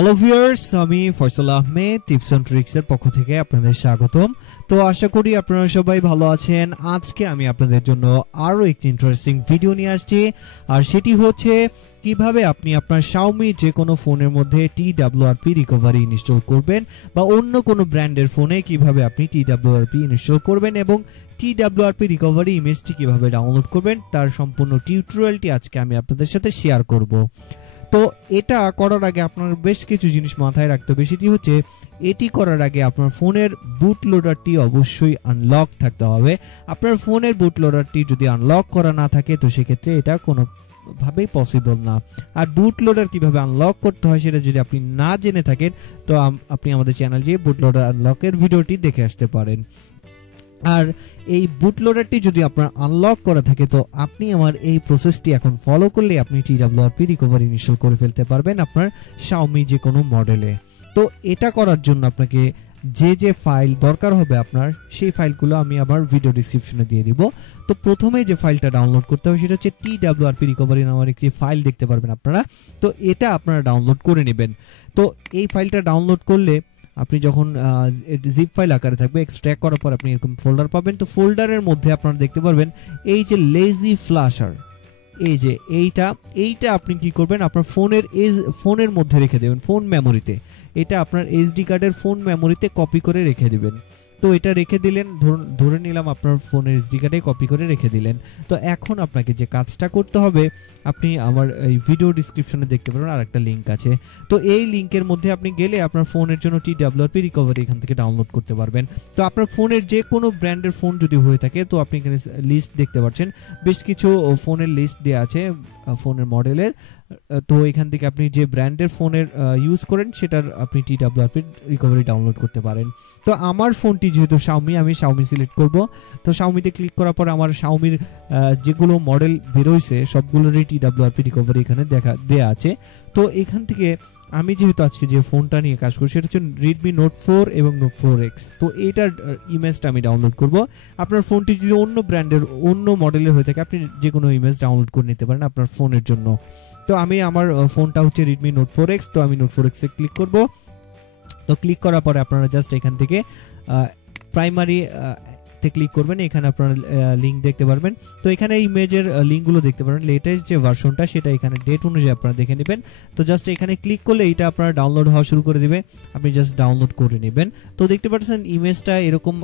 Hello viewers, আমি Faisal Ahmed tips and tricks এর পক্ষ থেকে আপনাদের স্বাগতম। তো আশা করি আপনারা সবাই ভালো আছেন। আজকে আমি আপনাদের জন্য আরো একটি ইন্টারেস্টিং ভিডিও নিয়ে আসছি, আর সেটি হচ্ছে কিভাবে আপনি আপনার Xiaomi যে কোনো ফোনের মধ্যে TWRP রিকভারি ইনস্টল করবেন, বা অন্য কোনো ব্র্যান্ডের ফোনে কিভাবে আপনি TWRP ইনস্টল করবেন এবং TWRP রিকভারি ইমেজটি কিভাবে ডাউনলোড করবেন তার সম্পূর্ণ টিউটোরিয়ালটি আজকে আমি আপনাদের সাথে শেয়ার করব। তো এটা করার আগে আপনার বেশ কিছু জিনিস মাথায় রাখতে হবে। সেটি হচ্ছে এটি করার আগে আপনার ফোনের বুট লোডারটি অবশ্যই আনলক থাকতে হবে। আপনার ফোনের বুট লোডারটি যদি আনলক করা না থাকে তো সেক্ষেত্রে এটা কোনোভাবেই পসিবল না। আর বুট লোডার কিভাবে আনলক করতে হয় সেটা যদি আপনি না জেনে থাকেন তো আপনি আমাদের চ্যানেল যে বুট লোডার আনলকের ভিডিওটি দেখে আসতে পারেন। আর এই বুট লোডারটি যদি আপনার আনলক করা থাকে তো আপনি আমার এই প্রসেসটি এখন ফলো করলে আপনি TWRP রিকভারি ইনস্টল করে ফেলতে পারবেন আপনার Xiaomi যে কোনো মডেলে। তো এটা করার জন্য আপনাকে যে ফাইল দরকার হবে আপনার সেই ফাইলগুলো আমি আবার ভিডিও ডেসক্রিপশনে দিয়ে দিব। তো প্রথমে যে ফাইলটা ডাউনলোড করতে হবে সেটা হচ্ছে TWRP রিকভারি নামের একটি ফাইল দেখতে পারবেন আপনারা। তো এটা আপনারা ডাউনলোড করে নেবেন। তো এই ফাইলটা ডাউনলোড করলে আপনি যখন জিপ ফাইল আকারে থাকবে, এক্সট্র্যাক্ট করার পর আপনি এরকম ফোল্ডার পাবেন। তো ফোল্ডারের মধ্যে আপনারা দেখতে পারবেন এই যে লেজি ফ্ল্যাশার, এই যে এইটা আপনি কি করবেন, আপনার ফোনের মধ্যে রেখে দেবেন, ফোন মেমোরিতে। এটা আপনার SD কার্ডের ফোন মেমোরিতে কপি করে রেখে দিবেন। তো এটা রেখে দিলেন, ধরে নিলাম আপনার ফোনের SD কার্ডে কপি করে রেখে দিলেন। তো এখন আপনাকে যে কাজটা করতে হবে, আপনি আমার এই ভিডিও ডেসক্রিপশনে দেখতে পারেন আর একটা লিংক আছে। তো এই লিংকের মধ্যে আপনি গেলে আপনার ফোনের জন্য TWRP রিকভারি এখান থেকে ডাউনলোড করতে পারবেন। তো আপনার ফোনের যে কোনো ব্র্যান্ডের ফোন যদি হয়ে থাকে তো আপনি এখানে লিস্ট দেখতে পাচ্ছেন, বেশ কিছু ফোনের লিস্ট দেওয়া আছে ফোনের মডেলের। তো এখান থেকে আপনি যে ব্র্যান্ডের ফোনের ইউজ করেন সেটার আপনি TWRP রিকভারি ডাউনলোড করতে পারেন। তো আমার ফোনটি যেহেতু Xiaomi, আমি Xiaomi সিলেক্ট করব। তো Xiaomiতে ক্লিক করার পর আমার Xiaomiর যেগুলো মডেল বেরোইছে সবগুলোরই TWRP রিকভারি এখানে দেয়া আছে। তো এখান থেকে আমি যেহেতু আজকে যে ফোনটা নিয়ে কাজ করছি সেটা হচ্ছে Redmi Note 4 এবং Note 4X। তো এইটার ইমেজটা আমি ডাউনলোড করব। আপনার ফোনটি যদি অন্য ব্র্যান্ডের অন্য মডেলের হয়ে থাকে আপনি যে কোনো ইমেজ ডাউনলোড করে নিতে পারেন আপনার ফোনের জন্য। তো আমি আমার ফোনটা হচ্ছে Redmi Note 4X, তো আমি Note 4X এ ক্লিক করব। তো ক্লিক করার পরে আপনারা জাস্ট এখান থেকে প্রাইমারি তে ক্লিক করবেন, এখানে আপনারা লিংক দেখতে পারবেন। তো এখানে ইমেজের লিংকগুলো দেখতে পারবেন, লেটেস্ট যে ভার্সনটা সেটা এখানে ডেট অনুযায়ী আপনারা দেখে নেবেন। তো জাস্ট এখানে ক্লিক করলে এটা আপনারা ডাউনলোড হওয়া শুরু করে দিবে, আপনি জাস্ট ডাউনলোড করে নেবেন। তো দেখতে পাচ্ছেন ইমেজটা এরকম,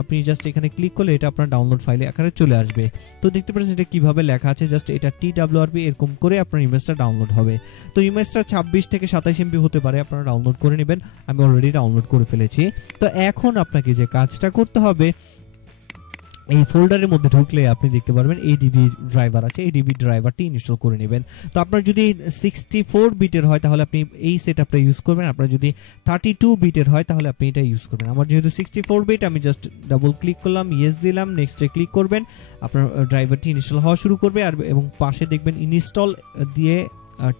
আপনি জাস্ট এখানে ক্লিক করলে এটা আপনার ডাউনলোড ফাইলে আকারে চলে আসবে। তো দেখতে পাচ্ছেন এটা কিভাবে লেখা আছে, জাস্ট এটা TWRP এরকম করে আপনার ইমেজটা ডাউনলোড হবে। তো ইমেজটা 26 থেকে 27 MB হতে পারে, আপনারা ডাউনলোড করে নেবেন। আমি অলরেডি ডাউনলোড করে ফেলেছি। তো এখন আপনাকে যে কাজটা করতে হবে, এই ফোল্ডারের মধ্যে ঢুকলে আপনি দেখতে পারবেন ADB ড্রাইভার আছে, ADB ড্রাইভারটি ইনস্টল করে নেবেন। তো আপনার যদি 64 বিটের হয় তাহলে আপনি এই সেটআপটা ইউজ করবেন, আপনার যদি 32 বিটের হয় তাহলে আপনি এটা ইউজ করবেন। আমার যেহেতু 64 বিট, আমি জাস্ট ডাবল ক্লিক করলাম, ইয়েস দিলাম, নেক্সটে ক্লিক করবেন, আপনার ড্রাইভারটি ইনস্টল হওয়া শুরু করবে। আর এবং পাশে দেখবেন ইনস্টল দিয়ে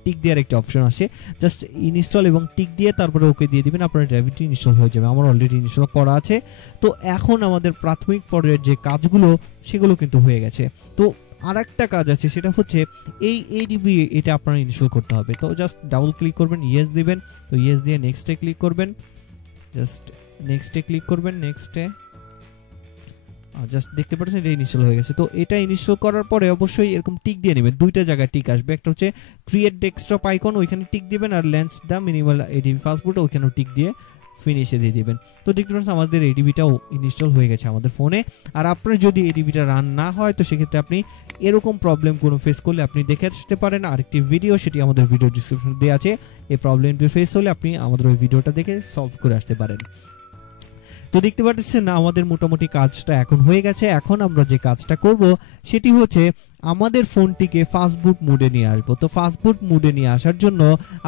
টিক দেওয়ার একটা অপশন আছে, জাস্ট ইনস্টল এবং টিক দিয়ে তারপরে ওকে দিয়ে দিবেন, আপনার ড্রাইভারটি ইনস্টল হয়ে যাবে। আমার অলরেডি ইনস্টল করা আছে। তো এখন আমাদের প্রাথমিক পর্যায়ের যে কাজগুলো সেগুলো কিন্তু হয়ে গেছে। তো আরেকটা কাজ আছে, সেটা হচ্ছে এই ADB এটা আপনারা ইনস্টল করতে হবে। তো জাস্ট ডাবল ক্লিক করবেন, ইয়েস দিবেন, তো ইয়েস দিয়ে নেক্সটে ক্লিক করবেন, জাস্ট নেক্সটে ক্লিক করবেন, নেক্সটে জাস্ট দেখতে পাচ্ছেন এটা ইনস্টল হয়ে গেছে। তো এটা ইনস্টল করার পরে অবশ্যই এরকম টিক দিয়ে নেবেন, দুইটা জায়গায় টিক আসবে, একটা হচ্ছে ক্রিয়েট ডেস্কটপ আইকন, ওইখানে টিক দিবেন, আর লেন্স দা মিনিমাল ADB পাসপোর্ট ওইখানেও টিক দিয়ে ফিনিশে দিয়ে দিবেন। তো দেখতে পাচ্ছেন আমাদের ADBটাও ইনস্টল হয়ে গেছে আমাদের ফোনে। আর আপনার যদি ADBটা রান না হয় তো সেক্ষেত্রে আপনি এরকম প্রবলেম কোনো ফেস করলে আপনি দেখে আসতে পারেন আরেকটি ভিডিও, সেটি আমাদের ভিডিও ডিসক্রিপশনে দেওয়া আছে। এই প্রবলেমটি ফেস হলে আপনি আমাদের ওই ভিডিওটা দেখে সলভ করে আসতে পারেন। তো দেখতে পাচ্ছেন আমাদের মোটামুটি কাজটা এখন হয়ে গেছে। এখন আমরা যে কাজটা করব সেটি হচ্ছে আমাদের ফোনটিকে ফাস্ট বুট মোডে নিয়ে আসবো। তো ফাস্ট বুট মোডে নিয়ে আসার জন্য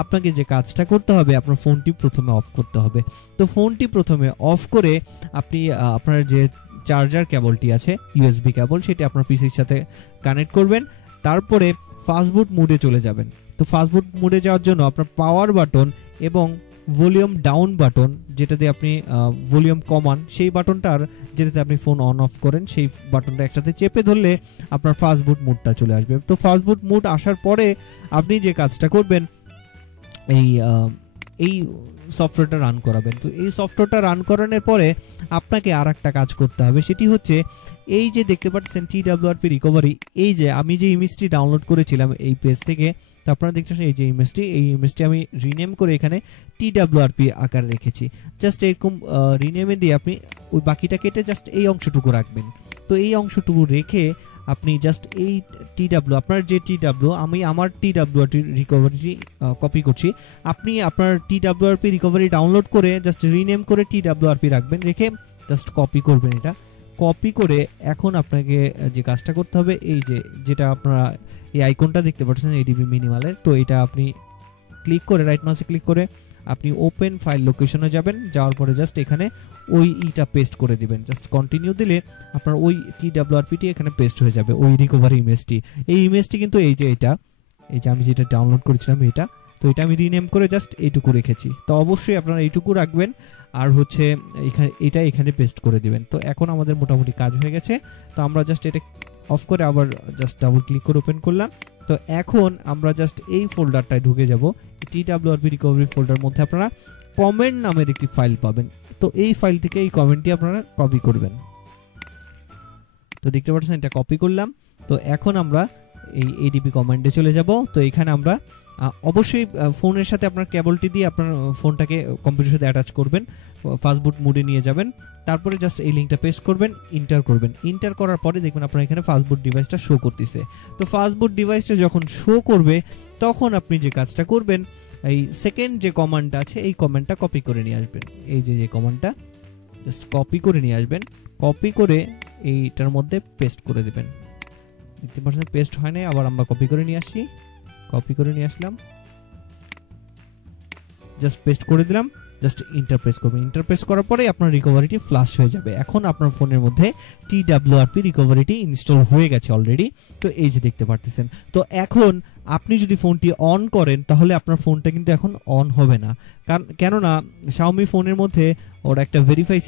আপনাকে যে কাজটা করতে হবে, আপনার ফোনটি প্রথমে অফ করতে হবে। তো ফোনটি প্রথমে অফ করে আপনি আপনার যে চার্জার কেবলটি আছে, USB কেবল, সেটি আপনার পিসির সাথে কানেক্ট করবেন। তারপরে ফাস্ট বুট মোডে চলে যাবেন। তো ফাস্ট বুট মোডে যাওয়ার জন্য আপনার পাওয়ার বাটন এবং ভলিউম ডাউন বাটন, যেটা দিয়ে আপনি ভলিউম কমান, সেই বাটনটার যেটাতে আপনি ফোন অন অফ করেন সেই বাটনটা একসাথে চেপে ধরলে আপনার ফাস্ট বুট মোডটা চলে আসবে। তো ফাস্ট বুট মোড আসার পরে আপনি যে কাজটা করবেন, এই এই সফটওয়্যারটা রান করাবেন। তো এই সফটওয়্যারটা রান করানোর পরে আপনাকে আর একটা কাজ করতে হবে, সেটি হচ্ছে এই যে দেখতে পাচ্ছেন TWRP রিকভারি, এই যে আমি যে ইমেজটি ডাউনলোড করেছিলাম এই পেজ থেকে, তো আপনারা দেখতে পাচ্ছেন এই যে ইমেজটি আমি রিনেম করে এখানে TWRP আকারে রেখেছি। জাস্ট এরকম রিনেমে দিয়ে আপনি ওই বাকিটা কেটে জাস্ট এই অংশটুকু রাখবেন। তো এই অংশটুকু রেখে আপনি জাস্ট এই আপনার যে আমি আমার TWRP রিকভারি কপি করছি, আপনি আপনার TWRP রিকভারি ডাউনলোড করে জাস্ট রিনেম করে TWRP রাখবেন, রেখে জাস্ট কপি করবেন। এটা কপি করে এখন আপনাকে যে কাজটা করতে হবে, এই যে যেটা আপনারা এই আইকনটা দেখতে পাচ্ছেন এডিবি মিনিমালের, তো এটা আপনি ক্লিক করে রাইট মাউসে ক্লিক করে আপনি ওপেন ফাইল লোকেশনে যাবেন, যাওয়ার পরে জাস্ট এখানে ওই ইটা পেস্ট করে দিবেন। জাস্ট কন্টিনিউ দিলে আপনার ওই TWRPটি এখানে পেস্ট হয়ে যাবে, ওই রিকভারি ইমেজটি। এই ইমেজটি কিন্তু এই যে আমি যেটা ডাউনলোড করেছিলাম এটা, তো এটা আমি রিনেম করে জাস্ট এইটুকু রেখেছি। তো অবশ্যই আপনারা এইটুকু রাখবেন, আর হচ্ছে এখানে পেস্ট করে দিবেন। তো এখন আমাদের মোটামুটি কাজ হয়ে গেছে। তো আমরা জাস্ট এটা অফ করে আবার জাস্ট ডাবল ক্লিক করে ওপেন করলাম। তো এখন আমরা জাস্ট এই ফোল্ডারটায় ঢুকে যাব। TWRP রিকভারি ফোল্ডার মধ্যে আপনারা কমেন্ট নামের একটি ফাইল পাবেন। তো এই ফাইল থেকে এই কমেন্টটি আপনারা কপি করবেন। তো দেখতে পাচ্ছেন এটা কপি করলাম। তো এখন আমরা এই এডিপি কমান্ডে চলে যাব। তো এখানে আমরা অবশ্যই ফোনের সাথে আপনার কেবলটি দিয়ে আপনার ফোনটাকে কম্পিউটারের সাথে অ্যাটাচ করবেন, ফাস্ট বুট মোডে নিয়ে যাবেন। তারপরে জাস্ট এই লিঙ্কটা পেস্ট করবেন, ইন্টার করবেন। ইন্টার করার পরে দেখবেন আপনার এখানে ফাস্ট বুট ডিভাইসটা শো করতেছে। তো ফাস্ট বুট ডিভাইসটা যখন শো করবে তখন আপনি যে কাজটা করবেন, এই সেকেন্ড যে কমান্ডটা আছে এই কমান্ডটা কপি করে নিয়ে আসবেন। এই যে কমান্ডটা জাস্ট কপি করে নিয়ে আসবেন, কপি করে এইটার মধ্যে পেস্ট করে দেবেন। দেখতে পাচ্ছেন পেস্ট হয় না, আবার আমরা কপি করে নিয়ে আসি, কপি করে নিয়ে আসলাম, জাস্ট পেস্ট করে দিলাম, জাস্ট ইন্টার প্রেস করবেন। ইন্টার প্রেস করার পরে আপনার রিকভারিটি ফ্লাশ হয়ে যাবে। এখন আপনার ফোনের মধ্যে TWRP রিকভারিটি ইনস্টল হয়ে গেছে অলরেডি। তো এই যে দেখতে পারতেছেন। তো এখন আপনি যদি ফোনটি অন করেন তাহলে আপনার ফোনটা কিন্তু এখন অন হবে না, কারণ কেননা Xiaomi ফোনের মধ্যে ওরা একটা ভেরিফাই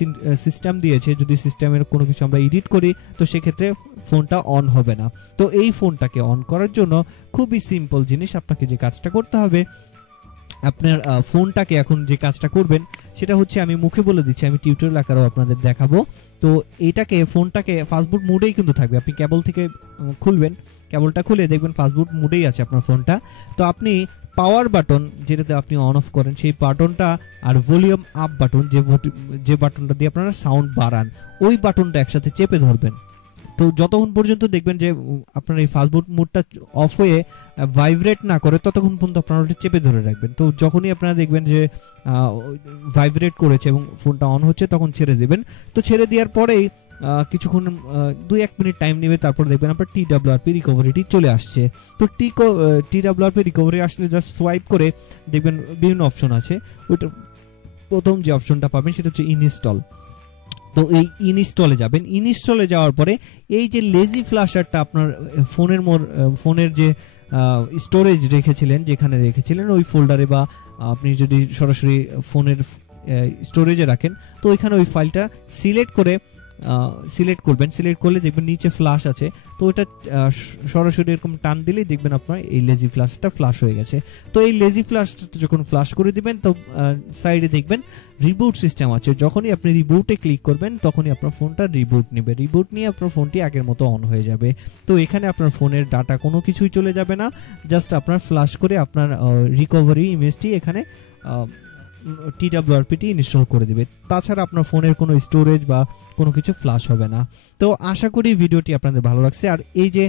সিস্টেম দিয়েছে, যদি সিস্টেমের কোনো কিছু আমরা এডিট করি তো সেক্ষেত্রে ফোনটা অন হবে না। তো এই ফোনটাকে অন করার জন্য খুবই সিম্পল জিনিস, আপনাকে যে কাজটা করতে হবে, আপনার ফোনটাকে এখন যে কাজটা করবেন সেটা হচ্ছে, আমি মুখে বলে দিচ্ছি, আমি টিউটোরিয়াল আকারেও আপনাদের দেখাবো। তো ফোনটাকে ফাস্টবুট মোডেই কিন্তু থাকবে। আপনি কেবল থেকে খুলবেন, কেবলটা খুলে দেখবেন ফাস্টবুট মোডেই আছে আপনার ফোনটা। তো আপনি পাওয়ার বাটন যেটাতে আপনি অন অফ করেন সেই বাটনটা, আর ভলিউম আপ বাটন যে বাটনটা দিয়ে আপনারা সাউন্ড বাড়ান, ওই বাটনটা একসাথে চেপে ধরবেন। তো যতক্ষণ পর্যন্ত দেখবেন যে আপনার এই ফাস্টবুট মোডটা অফ হয়ে ভাইব্রেট না করে ততক্ষণ পর্যন্ত আপনারা ওটা চেপে ধরে রাখবেন। তো যখনই আপনারা দেখবেন যে ভাইব্রেট করেছে এবং ফোনটা অন হচ্ছে তখন ছেড়ে দেবেন। তো ছেড়ে দেওয়ার পরেই কিছুক্ষণ 2-1 মিনিট টাইম নেবে, তারপর দেখবেন আপনার TWRP রিকভারিটি চলে আসছে। তো TWRP রিকভারি আসলে জাস্ট সোয়াইপ করে দেখবেন বিভিন্ন অপশন আছে, ওইটা প্রথম যে অপশনটা পাবেন সেটা হচ্ছে ইনস্টল। তো এই ইনস্টলে যাবেন। ইনস্টলে যাওয়ার পরে এই যে লেজি ফ্ল্যাশারটা আপনার ফোনের যে স্টোরেজ যেখানে রেখেছিলেন ওই ফোল্ডারে, বা আপনি যদি সরাসরি ফোনের স্টোরেজে রাখেন তো ওইখানে ওই ফাইলটা সিলেক্ট করবেন। সিলেক্ট করলে দেখবেন নিচে ফ্ল্যাশ আছে, তো ওটা সরাসরি এরকম টান দিলেই দেখবেন আপনার এই লেজি ফ্ল্যাশটা ফ্ল্যাশ হয়ে গেছে। তো এই লেজি ফ্ল্যাশটা যখন ফ্ল্যাশ করে দিবেন তো সাইডে দেখবেন রিবুট সিস্টেম আছে। যখনই আপনি রিবুটে ক্লিক করবেন তখনই আপনার ফোনটা রিবুট নেবে, রিবুট নিয়ে আপনার ফোনটি আগের মতো অন হয়ে যাবে। তো এখানে আপনার ফোনের ডাটা কোনো কিছুই চলে যাবে না, জাস্ট আপনার ফ্ল্যাশ করে আপনার রিকভারি ইমেজটি এখানে TWRPটি ইনস্টল করে দিবে। তাছাড়া আপনার ফোনের কোনো স্টোরেজ বা কোনো কিছু ফ্ল্যাশ হবে না। তো আশা করি ভিডিওটি আপনাদের ভালো লাগছে। আর এই যে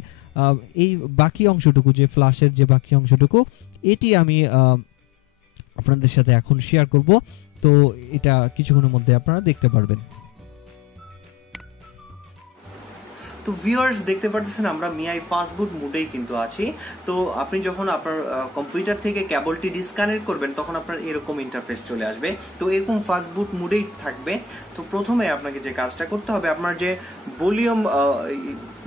এই বাকি অংশটুকু, যে ফ্ল্যাশের যে বাকি অংশটুকু, এটি আমি আপনাদের সাথে এখন শেয়ার করব। তো এটা কিছুক্ষণের মধ্যে আপনারা দেখতে পারবেন। তো ভিউয়ার্স দেখতে পাচ্ছেন আমরা মিআই ফাস্টবুট মোডেই কিন্তু আছি। তো আপনি যখন আপনার কম্পিউটার থেকে কেবলটি ডিসকানেক্ট করবেন তখন আপনার এরকম ইন্টারফেস চলে আসবে। তো এরকম ফাস্টবুট মোডেই থাকবে। তো প্রথমে আপনাকে যে কাজটা করতে হবে, আপনার যে ভলিউম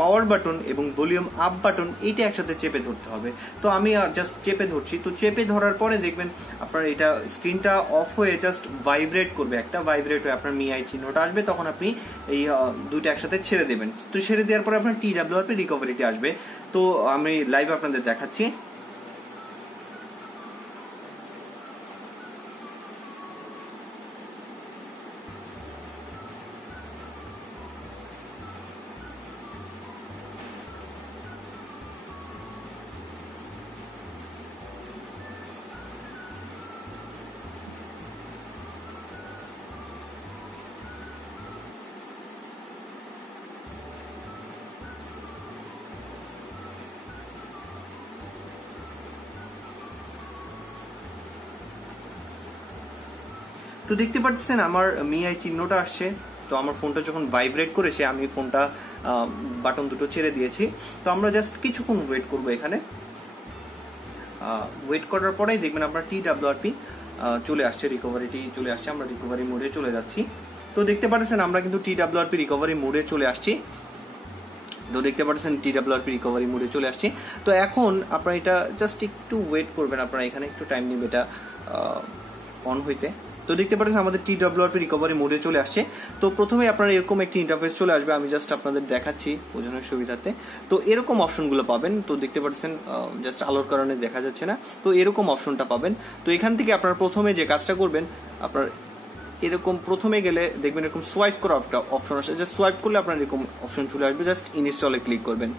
পাওয়ার বাটন এবং ভলিউম আপ বাটন এইটা একসাথে চেপে ধরতে হবে। তো আমি জাস্ট চেপে ধরছি। তো চেপে ধরার পরে দেখবেন আপনার এটা স্ক্রিনটা অফ হয়ে জাস্ট ভাইব্রেট করবে, একটা ভাইব্রেট হয়ে আপনার মিআই চিহ্নটা আসবে, তখন আপনি এই দুইটা একসাথে ছেড়ে দেবেন। তো ছেড়ে দেওয়ার পরে আপনার TWRP রিকভারিটি আসবে। তো আমি লাইভ আপনাদের দেখাচ্ছি। তো দেখতে পাচ্ছেন আমার মিআই চিহ্নটা আসছে। তো আমার ফোনটা যখন ভাইব্রেট করেছে আমি ফোনটা বাটন দুটো ছেড়ে দিয়েছি। তো আমরা জাস্ট কিছুক্ষণ ওয়েট করবো এখানে। ওয়েট করার পরেই দেখবেন আপনার TWRP চলে আসছে, রিকভারিটি চলে আসছে, আমরা রিকভারি মোডে চলে যাচ্ছি। তো দেখতে পাচ্ছেন আমরা কিন্তু TWRP রিকভারি মোডে চলে আসছি। তো দেখতে পাচ্ছেন TWRP রিকভারি মোডে চলে আসছি। তো এখন আপনারা এটা জাস্ট একটু ওয়েট করবেন, আপনারা এখানে একটু টাইম নেবে এটা অন হইতে। তো দেখতে পাচ্ছেন আমাদের TWRP রিকভারি মোডে চলে আসছে। তো প্রথমে আপনারা এরকম একটি ইন্টারফেস চলে আসবে, আমি জাস্ট আপনাদের দেখাচ্ছি বোঝানোর সুবিধার্থে। তো এরকম অপশনগুলো পাবেন। তো দেখতে পাচ্ছেন জাস্ট আলোর কারণে দেখা যাচ্ছে না। তো এরকম অপশনটা পাবেন। তো এখান থেকে আপনারা প্রথমে যে কাজটা করবেন, আপনার এরকম প্রথমে গেলে দেখবেন এরকম সোয়াইপ করা একটা অপশন আসে, জাস্ট সোয়াইপ করলে আপনার এরকম অপশন চলে আসবে। জাস্ট ইনস্টলে ক্লিক করবেন।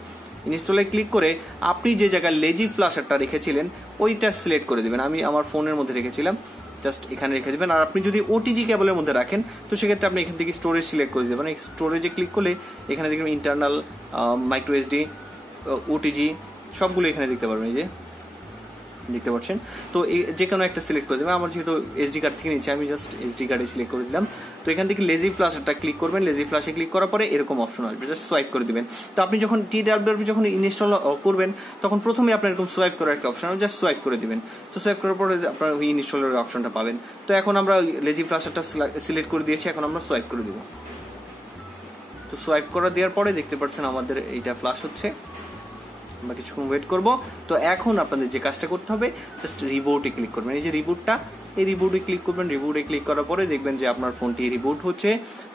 ইনস্টলে ক্লিক করে আপনি যে জায়গায় লেজি ফ্ল্যাশারটা রেখেছিলেন ওইটা সিলেক্ট করে দেবেন। আমি আমার ফোনের মধ্যে রেখেছিলাম, জাস্ট এখানে রেখে দেবেন। আর আপনি যদি ওটিজি কেবলের মধ্যে রাখেন তো সেক্ষেত্রে আপনি এখান থেকে স্টোরেজ সিলেক্ট করে দেবেন। স্টোরেজে ক্লিক করলে এখানে দেখবেন ইন্টারনাল, মাইক্রো এসডি, ওটিজি সবগুলো এখানে দেখতে পারবেন। এই যে দেখতে পাচ্ছেন। তো যে কোনো একটা সিলেক্ট করে দেবেন। আমার যেহেতু এসডি কার্ড থেকে নিচ্ছে আমি জাস্ট এসডি কার্ডে সিলেক্ট করে দিলাম। তো এখান থেকে লেজি ফ্ল্যাশটা ক্লিক করবেন। লেজি ফ্ল্যাশে ক্লিক করার পরে এরকম অপশন আসবে, জাস্ট সোয়াইপ করে দিবেন। তো আপনি যখন TWRP যখন ইনস্টল করবেন তখন প্রথমে আপনার এরকম সোয়াইপ করার একটা অপশন, জাস্ট সোয়াইপ করে দিবেন। তো সোয়াইপ করার পরে আপনার ওই ইনস্টলের অপশনটা পাবেন। তো এখন আমরা লেজি ফ্ল্যাশটা সিলেক্ট করে দিয়েছি, এখন আমরা সোয়াইপ করে দিব। তো সোয়াইপ করে দেওয়ার পরে দেখতে পাচ্ছেন আমাদের এইটা ফ্ল্যাশ হচ্ছে। আমরা কিছুক্ষণ ওয়েট করব। তো এখন আপনাদের যে কাজটা করতে হবে জাস্ট রিবুটে ক্লিক করবেন। এই যে রিবুটটা, এই রিবুটে ক্লিক করবেন। রিবুটে ক্লিক করার পরে দেখবেন যে আপনার ফোনটি রিবুট হচ্ছে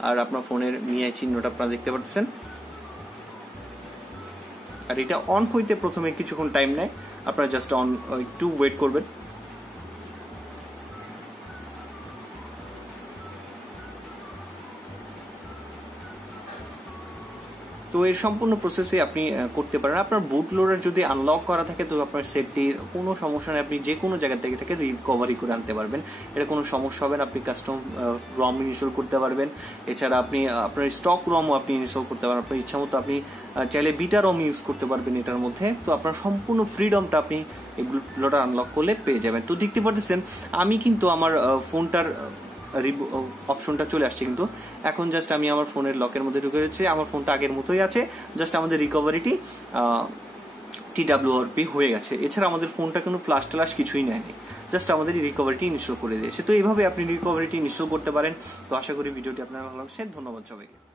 আর আপনার ফোনের মিআই চিহ্নটা আপনারা দেখতে পাচ্ছেন। আর এটা অন হইতে প্রথমে কিছুক্ষণ টাইম নেয়, আপনারা জাস্ট একটু ওয়েট করবেন। তো এর সম্পূর্ণ প্রসেসে আপনি করতে পারেন। আপনার বুট লোডার যদি আনলক করা থাকে তো আপনার সেফটির কোনো সমস্যা নেই, আপনি যে কোনো জায়গা থেকে এটাকে রিকভারি করে আনতে পারবেন, এটা কোনো সমস্যা হবে না। আপনি কাস্টম রম ইনস্টল করতে পারবেন। এছাড়া আপনি আপনার স্টক রমও আপনি ইনস্টল করতে পারবেন। আপনার ইচ্ছা মতো আপনি চাইলে বিটা রম ইউজ করতে পারবেন এটার মধ্যে। তো আপনার সম্পূর্ণ ফ্রিডমটা আপনি এই বুট লোডার আনলক করলে পেয়ে যাবেন। তো দেখতে পাচ্ছেন আমি কিন্তু আমার ফোনটার অপশনটা চলে আসছে, কিন্তু এখন জাস্ট আমি আমার ফোনের লকের মধ্যে ঢুকে রয়েছে, আমার ফোনটা আগের মতোই আছে, জাস্ট আমাদের রিকভারিটি TWRP হয়ে গেছে। এছাড়া আমাদের ফোনটা কোনো ফ্ল্যাশ ট্লাশ কিছুই নেয়নি, জাস্ট আমাদের রিকভারিটি ইনস্টল করে দিয়েছে। তো এইভাবে আপনি রিকভারিটি ইনস্টল করতে পারেন। তো আশা করি ভিডিওটি আপনার ভালো লাগছে। ধন্যবাদ সবাইকে।